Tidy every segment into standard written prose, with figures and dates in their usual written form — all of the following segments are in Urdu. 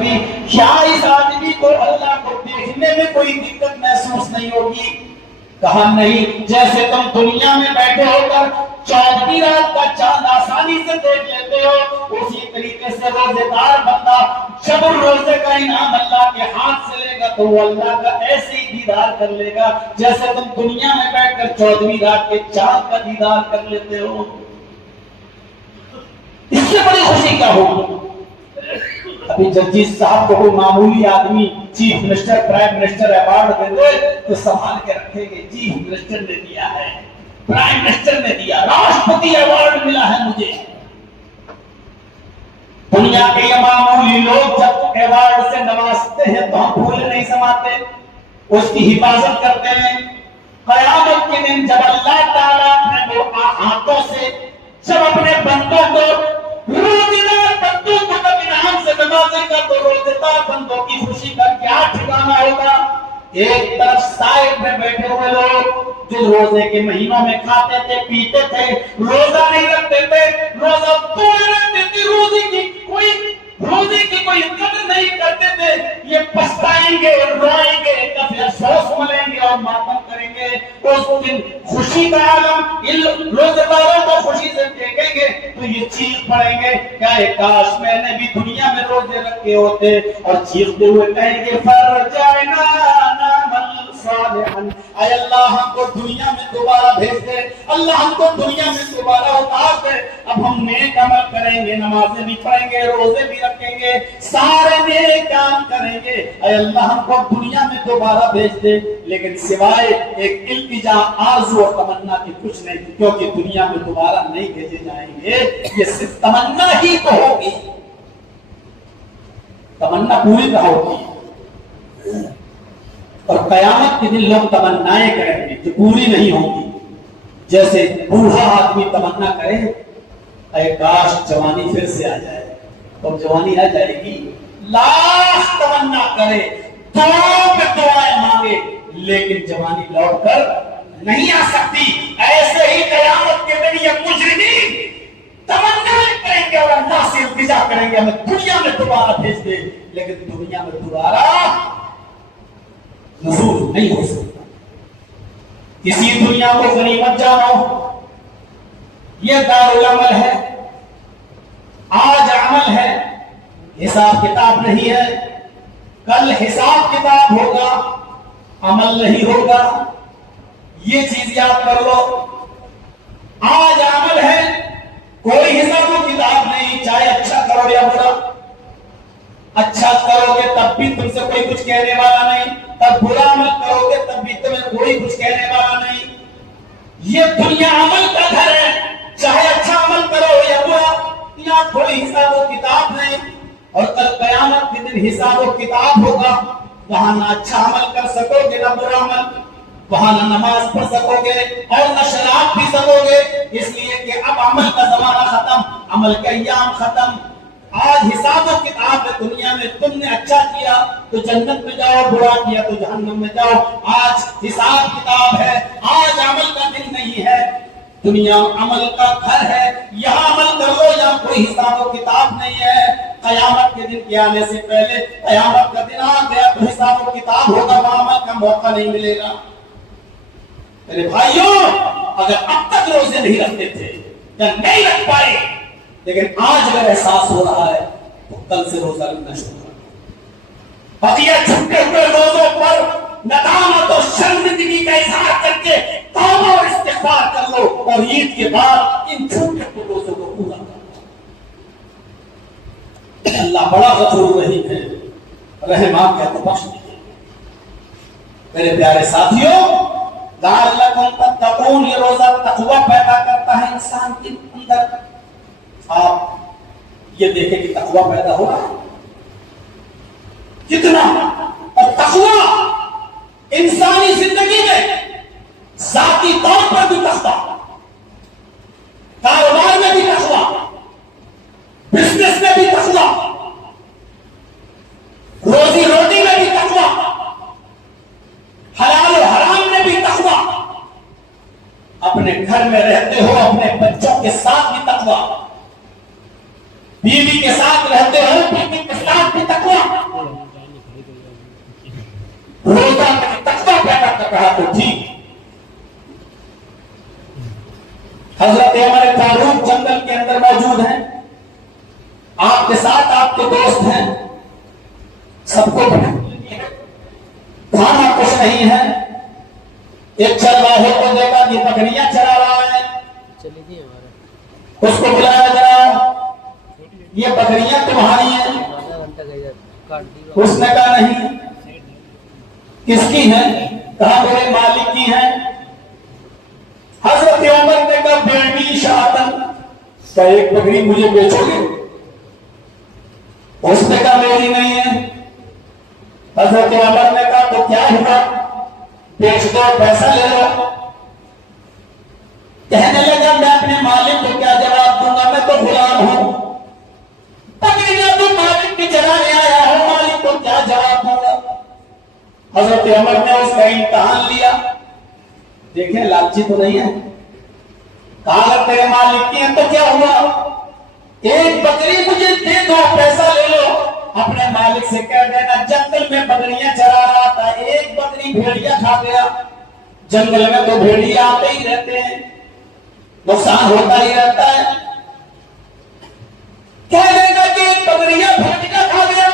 آدمی، کیا اس آدمی کو اللہ کو دیکھنے میں کوئی دقت محسوس نہیں ہوگی؟ کہا نہیں، جیسے تم دنیا میں بیٹھے ہو کر 14ویں رات کا چاند آسانی سے دیکھ لیتے ہو، اسی طریقے سے روزے دار بندہ جب روزے کا انعام اللہ کے ہاتھ سے لے گا تو وہ اللہ کا ایسے ہی دیدار کر لے گا جیسے تم دنیا میں بیٹھ کر 14ویں رات کے چاند کا دیدار کر لیتے ہو۔ اس سے بڑی خوشی کیا ہوگی؟ ابھی ججیز صاحب کو کوئی معمولی آدمی chief minister, prime minister award دے دے تو سنبھال کے رکھیں گے، چیف منسٹر نے دیا ہے، پرائم منسٹر نے دیا، راشٹرپتی ایوارڈ ملا ہے مجھے۔ دنیا کے یہ معمولی لوگ جب ایوارڈ سے نوازتے ہیں تو ہم پھول نہیں سماتے، اس کی حفاظت کرتے ہیں۔ قیامت کے دن جب اللہ تعالیٰ اپنے ہاتھوں سے جب اپنے بندوں کو، روزدار بندوں کو جب انعام سے نوازے گا تو روزدار بندوں کی خوشی کا کیا ٹھکانہ ہوگا؟ ایک طرف سائڈ میں بیٹھے ہوئے لوگ جو روزے کے مہینوں میں کھاتے تھے، پیتے تھے، روزہ نہیں رکھتے تھے، روزہ توڑ رکھتے تھے، روزے کی کوئی قدر نہیں کرتے تھے، یہ پچھتائیں گے، روئیں گے، کبھی افسوس ملیں گے اور ماتم کریں گے۔ اس دن خوشی کا عالم ان روزے داروں کو خوشی سے دیکھیں گے تو یہ چیخ پڑیں گے کہ کاش میں نے بھی دنیا میں روزے رکھے ہوتے، اور چیختے ہوئے کہیں گے فرجعنا نعمل صالحا، اے اللہ ہم کو دنیا میں دوبارہ بھیج دے، اللہ ہم کو دنیا میں دوبارہ اتار دے، اب ہم نیک عمل کریں گے، نمازیں بھی پڑھیں گے، روزے بھی رکھیں گے، سارے نیک کام کریں گے، اے اللہ ہم کو دنیا میں دوبارہ بھیج دے۔ لیکن سوائے ایک التجا، آرزو اور تمنا کی کچھ نہیں، کیونکہ دنیا میں دوبارہ نہیں بھیجے جائیں گے، یہ صرف تمنا ہی تو ہوگی، تمنا پوری نہ ہوگی۔ اور قیامت کے دن لوگ تمنائیں کریں گے جو پوری نہیں ہوں گی، جیسے بوڑھا آدمی تمنا کرے اے کاش جوانی پھر سے آ جائے، اور جوانی آ جائے گی، لاکھ تمنا کرے، دعاؤں پہ دعائیں مانگے، لیکن جوانی لوٹ کر نہیں آ سکتی۔ ایسے ہی قیامت کے دن یہ مجرمین تمنا کریں گے اور اللہ سے التجا کریں گے ہمیں دنیا میں دوبارہ بھیج دے، لیکن دنیا میں دوبارہ نزول نہیں ہو سکتا۔ کسی دنیا کو غنیمت جانو، یہ دارالعمل ہے، آج عمل ہے، حساب کتاب نہیں ہے، کل حساب کتاب ہوگا، عمل نہیں ہوگا، یہ چیز یاد کر لو۔ آج عمل ہے، کوئی حساب و کتاب نہیں، چاہے اچھا کرو یا برا، اچھا کرو گے تب بھی تم سے کوئی کچھ کہنے والا نہیں، تب برا عمل کرو گے تب بھی تمہیں کوئی کچھ کہنے والا نہیں۔ یہ دنیا عمل کا گھر ہے، چاہے اچھا عمل کرو یا برا، یہاں کوئی حساب و کتاب نہیں، اور کل قیامت کے دن حساب و کتاب ہوگا، وہاں نہ اچھا عمل کر سکو گے نہ برا عمل، وہاں نہ نماز پڑھ سکو گے اور نہ شراب پی سکو گے، اس لیے کہ اب عمل کا زمانہ ختم، عمل کے ایام ختم۔ آج حساب و کتاب ہے دنیا میں، تم نے اچھا کیا تو جنت میں جاؤ، برا کیا تو جہنم میں جاؤ۔ آج حساب کتاب ہے، آج عمل کا دن نہیں ہے، دنیا عمل کا گھر ہے، یہاں عمل کر لو، یہاں کوئی حساب و کتاب نہیں ہے۔ قیامت کے دن کے آنے سے پہلے قیامت کا دن آ گیا تو حساب و کتاب ہوگا، وہاں عمل کا موقع نہیں ملے گا۔ میرے بھائیوں، اگر اب تک روزے نہیں رکھتے تھے یا نہیں رکھ پائے، لیکن آج اگر احساس ہو رہا ہے تو کل سے روزہ رکھنا شروع کریں۔ بقیہ چھوٹے ہوئے روزوں پر ندامت اور شرمندگی کا اظہار کر کے توبہ اور استغفار کر لو، اور عید کے بعد ان چھوٹے ہوئے روزوں کو پورا کر لو۔ اللہ بڑا غفور رحیم ہے، رحم آپ کا تو بخش دیجیے۔ میرے پیارے ساتھیوں، لعلکم تتقون، یہ روزہ تقوی پیدا کرتا ہے انسان کے اندر۔ آپ یہ دیکھیں کہ تقوی پیدا ہو رہا ہے کتنا، اور تقوی انسانی زندگی میں ذاتی طور پر بھی تقوی، کاروبار میں بھی تقوی، بزنس میں بھی تقوی، روزی روٹی میں بھی تقوی، حلال و حرام میں بھی تقوی، اپنے گھر میں رہتے ہو اپنے بچوں کے ساتھ بھی تقوی، بیوی کے ساتھ رہتے ہو بیوی کے ساتھ بھی تقوی، کہا تو ٹھیک. حضرت عمر فاروق جنگل کے اندر موجود ہیں, آپ کے ساتھ آپ کے دوست ہیں, سب کو کھانا کچھ نہیں ہے. ایک چرواہے کو دیکھا کہ بکریاں چرا رہا ہے, اس کو بلایا جا, یہ بکریاں تمہاری ہیں؟ اس نے کہا نہیں. کس کی ہیں؟ کہا میرے مالک کی ہیں. حضرت عمر نے کہا بیٹی شاطن, کیا ایک بکری مجھے بیچو گے؟ اس نے کہا میری نہیں ہے. حضرت عمر نے کہا تو کیا ہوا, بیچ دو, پیسہ لے لو. کہنے لگا میں اپنے مالک کو کیا جواب دوں گا, میں تو غلام ہوں. بکریاں تو مالک کی چرانے آیا ہوں, مالک کو کیا جواب دوں گا. حضرت عمر نے اس کا امتحان لیا, دیکھیں لالچی تو نہیں ہے. کہا تیرے مالک کی ہے تو کیا ہوا, ایک بکری مجھے دے دو, پیسہ لے لو. اپنے مالک سے کہہ دینا جنگل میں بکریاں چرا رہا تھا, ایک بکری بھیڑیا کھا گیا. جنگل میں تو بھیڑیا آتے ہی رہتے ہیں, نقصان ہوتا ہی رہتا ہے. کہہ دے گا کہ ایک بکریاں بھیڑیا کھا گیا.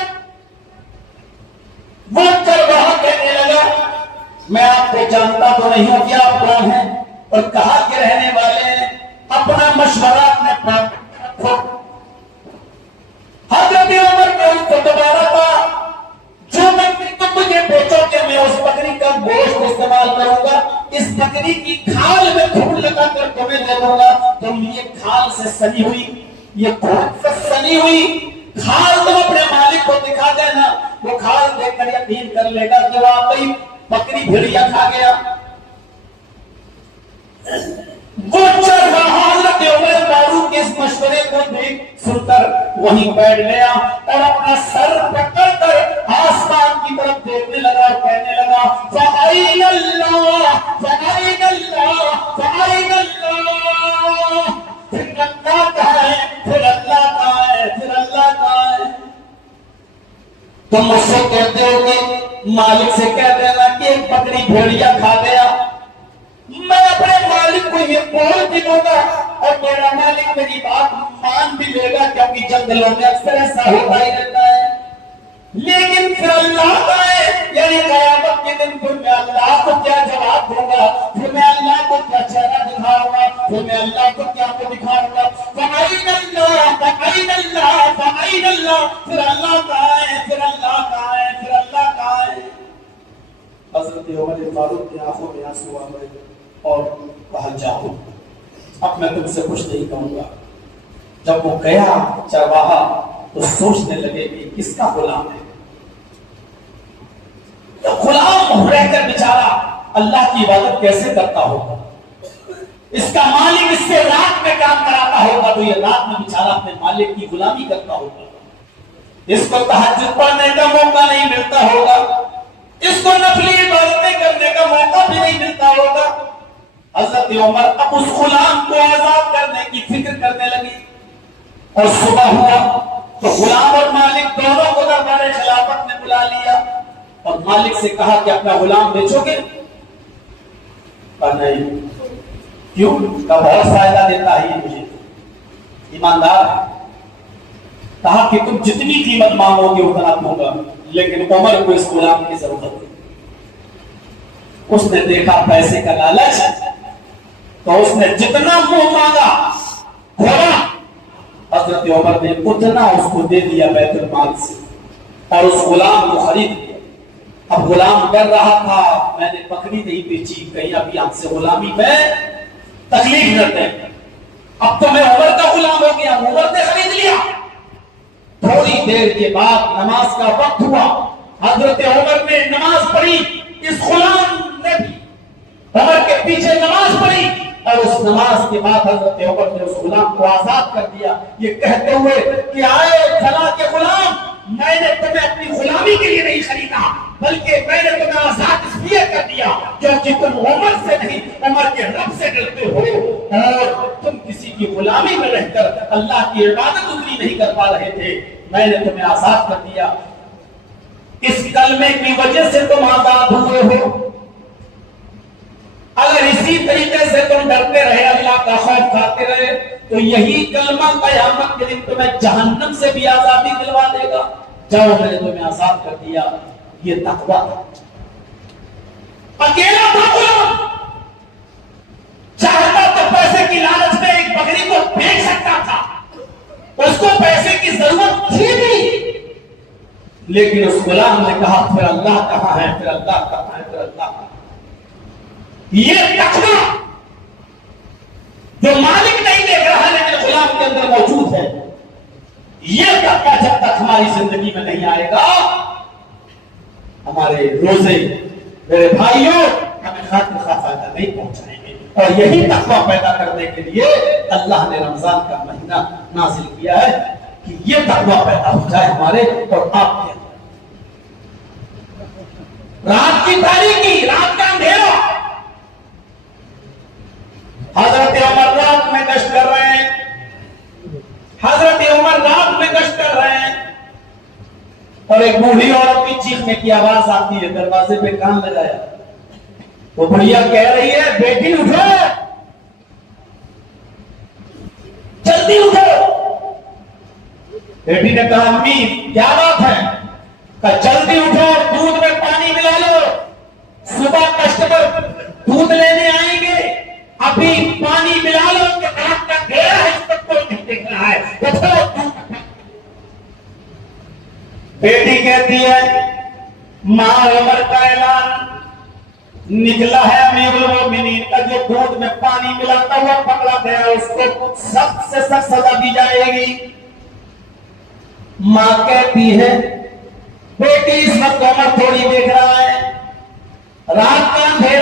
وہ چرواہا کہنے لگا میں آپ کو جانتا تو نہیں ہوں کہ آپ کون ہیں اور کہاں کے رہنے والے ہیں, اپنا مشورہ اپنے پاس رکھو. حضرت عمر نے اس کو دوبارہ کہا جو بکری تم مجھے بیچو کہ میں اس بکری کا گوشت استعمال کروں گا, اس بکری کی کھال میں دھول لگا کر تمہیں دے دوں گا. تم یہ کھال سے سنی ہوئی, یہ گوشت سے سنی ہوئی کھال تم اپنے مالک کو دکھا دینا, وہ کھال دیکھ کر یقین کر لے گا کہ واقعی بکری بھیڑیا کھا گیا. وہ چرواہا حضرت عمر فاروق کے اس مشورے کو دیکھ سن کر وہیں بیٹھ گیا اور اپنا سر پکڑ کر آسمان کی طرف دیکھنے لگا اور کہنے لگا فَأَيْنَ اللَّهُ فَأَيْنَ اللَّهُ فَأَيْنَ اللَّهُ, پھر اللہ کہاں ہے, پھر اللہ کہاں ہے, پھر اللہ کہاں ہے. تم مجھ سے کہتے ہو کہ مالک سے کہہ دینا کہ ایک بکری بھیڑیا کھا گیا, میں اپنے مالک کو یہ بول بھی دوں گا اور میرا مالک میری بات مان بھی لے گا, کیونکہ جنگلوں میں اکثر ایسا ہوتا ہی رہتا ہے. لیکن پھر اللہ کا ہے, یعنی قیامت کے دن پھر میں اللہ کو کیا جواب دوں گا, پھر میں اللہ کو کیا چہرہ دکھاؤں گا, پھر میں اللہ کو کیا کو دکھاؤں گا. فَأَيْنَ اللَّهُ فَأَيْنَ اللَّهُ فَأَيْنَ اللَّهُ, پھر اللہ کہاں ہے, پھر اللہ کہاں ہے, پھر اللہ کہاں ہے. حضرت عمر فاروق کی آنکھوں میں آنسو آ گئے اور کہا جاؤ, اب میں تم سے کچھ نہیں کہوں گا. جب وہ گیا چرواہا تو سوچنے لگے کہ کس کا غلام ہے. تو غلام رہ کر بیچارہ اللہ کی عبادت کیسے کرتا ہوگا, اس کا مالک اس سے رات میں کام کراتا ہوگا تو یہ رات میں بیچارہ اپنے مالک کی غلامی کرتا ہوگا. اس کو تہجد پڑھنے کا موقع نہیں ملتا ہوگا, اس کو نفلی عبادتیں کرنے کا موقع بھی نہیں ملتا ہوگا. حضرت عمر اب اس غلام کو آزاد کرنے کی فکر کرنے لگی اور صبح ہوا تو غلام اور مالک دونوں کو دربار خلافت میں بلا لیا اور مالک سے کہا کہ اپنا غلام بیچو گے. کہا نہیں. کیوں؟ کا بہت فائدہ دیتا ہے یہ مجھے, ایماندار ہے. کہا کہ تم جتنی قیمت مانگو گے اتنا دوں گا, لیکن عمر کو اس غلام کی ضرورت ہے. اس نے دیکھا پیسے کا لالچ تو اس نے جتنا منہ مانگا گھوڑا, حضرت عمر نے اتنا اس کو دے دیا بیت المال سے اور اس غلام کو خرید لیا. اب غلام کر رہا تھا میں نے بکری نہیں بیچی, کہیں ابھی ہم سے غلامی میں تکلیف نہ دیں. اب تو میں عمر کا غلام ہو گیا, عمر نے خرید لیا. تھوڑی دیر کے بعد نماز کا وقت ہوا, حضرت عمر نے نماز پڑھی, اس غلام نے بھی عمر کے پیچھے نماز پڑھی اور اس نماز کے بعد حضرت عمر نے اس غلام کو آزاد کر دیا, یہ کہتے ہوئے کہ آئے فلاں کے غلام, میں نے تمہیں اپنی غلامی کے لیے نہیں خریدا بلکہ میں نے تمہیں آزاد اس لیے کر دیا کیونکہ تم عمر سے نہیں عمر کے رب سے ڈرتے ہو اور تم کسی کی غلامی میں رہ کر اللہ کی عبادت اتنی نہیں کر پا رہے تھے, میں نے تمہیں آزاد کر دیا. اس کلمے کی وجہ سے تم آزاد ہوئے ہو. اسی طریقے سے تم ڈرتے رہے، اللہ کا خوف کھاتے رہے، تو یہی کلمہ قیامت کے دن تمہیں جہنم سے بھی آزادی دلوا دے گا۔ جاؤ میں نے تمہیں آزاد کر دیا، یہ تقویٰ ہے۔ اکیلا تھا غلام، چاہتا تو پیسے کی لالچ میں ایک بکری کو بیچ سکتا تھا، اس کو پیسے کی ضرورت تھی بھی، لیکن اس غلام نے کہا پھر اللہ کہاں ہے، پھر اللہ کہاں ہے، پھر اللہ کہاں ہے۔ یہ تقویٰ جو مالک نہیں دیکھ رہا لیکن غلام کے اندر موجود ہے، یہ تقویٰ جب تک ہماری زندگی میں نہیں آئے گا، ہمارے روزے میرے بھائیوں ہمیں خاطر خواہ فائدہ نہیں پہنچائیں گے۔ اور یہی تقویٰ پیدا کرنے کے لیے اللہ نے رمضان کا مہینہ نازل کیا ہے کہ یہ تقویٰ پیدا ہو جائے ہمارے اور آپ کے اندر۔ رات کی تاریکی، رات کا اندھیرا، حضرت عمر رات میں گشت کر رہے ہیں، حضرت عمر رات میں گشت کر رہے ہیں، اور ایک بوڑھی عورت کی چیخنے کی آواز آتی ہے، دروازے پہ کان لگایا، وہ بڑھیا کہہ رہی ہے بیٹی اٹھو، جلدی اٹھو۔ بیٹی نے کہا امی کیا بات ہے؟ کہا جلدی اٹھو، دودھ میں پانی ملا لو، صبح کسٹمر دودھ لینے آئیں گے، ابھی پانی ملا لو کہ رات کا اندھیرا ہے، اس تک کوئی نہیں دیکھ رہا ہے، اٹھو۔ بیٹی کہتی ہے ماں عمر کا اعلان نکلا ہے، امیر المومنین کا جو دودھ میں پانی ملاتا ہوا پکڑا گیا اس کو سخت سے سخت سزا دی جائے گی۔ ماں کہتی ہے بیٹی اس وقت عمر تھوڑی دیکھ رہا ہے، رات کا اندھیرا